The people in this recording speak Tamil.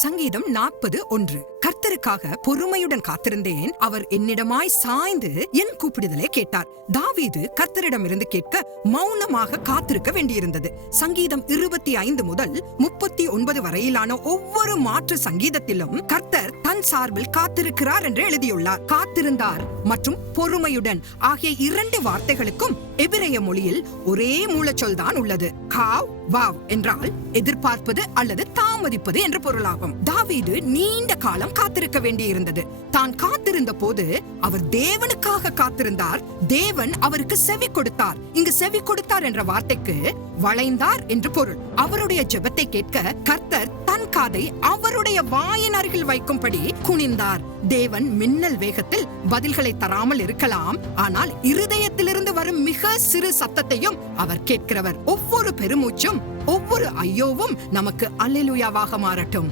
சங்கீதம் 40:1. கர்த்தருக்காக பொறுமையுடன் காத்திருந்தேன், அவர் என்னிடமாய் சாய்ந்து என் கூப்பிடுதலை கேட்டார். தாவீது கர்த்தரிடமிருந்து கேட்க மௌனமாக காத்திருக்க வேண்டியிருந்தது. சங்கீதம் 25 முதல் 39 வரையிலான ஒவ்வொரு மாற்று சங்கீதத்திலும் கர்த்தர் தன் சார்பில் காத்திருக்கிறார் என்று எழுதியுள்ளார். காத்திருந்தார் மற்றும் பொறுமையுடன் ஆகிய 2 வார்த்தைகளுக்கும் எபிரேய மொழியில் ஒரே மூலச்சொல் தான் உள்ளது. காவ் வாவ் என்றால் எதிர்பார்ப்பது அல்லது தாமதிப்பது என்று பொருளாகும். தாவீது நீண்ட காலம் காத்திருக்க வேண்டியிருந்தது. தான் காத்திருந்த போது அவர் தேவனுக்காக காத்திருந்தார். தேவன் அவருக்கு செவி கொடுத்தார். இங்கு செவி கொடுத்தார் என்ற வார்த்தைக்கு வளைந்தார் என்று பொருள். அவருடைய ஜெபத்தை கேட்க கர்த்தர் தன் காதை அவருடைய வாயின் அருகில் வைக்கும்படி குனிந்தார். தேவன் மின்னல் வேகத்தில் பதில்களை தராமல் இருக்கலாம், ஆனால் இருதயத்திலிருந்து வரும் மிக சிறு சத்தத்தையும் அவர் கேட்கிறவர். ஒவ்வொரு பெருமூச்சும், ஒவ்வொரு ஐயோவும் நமக்கு அல்லேலூயாவாக மாறட்டும்.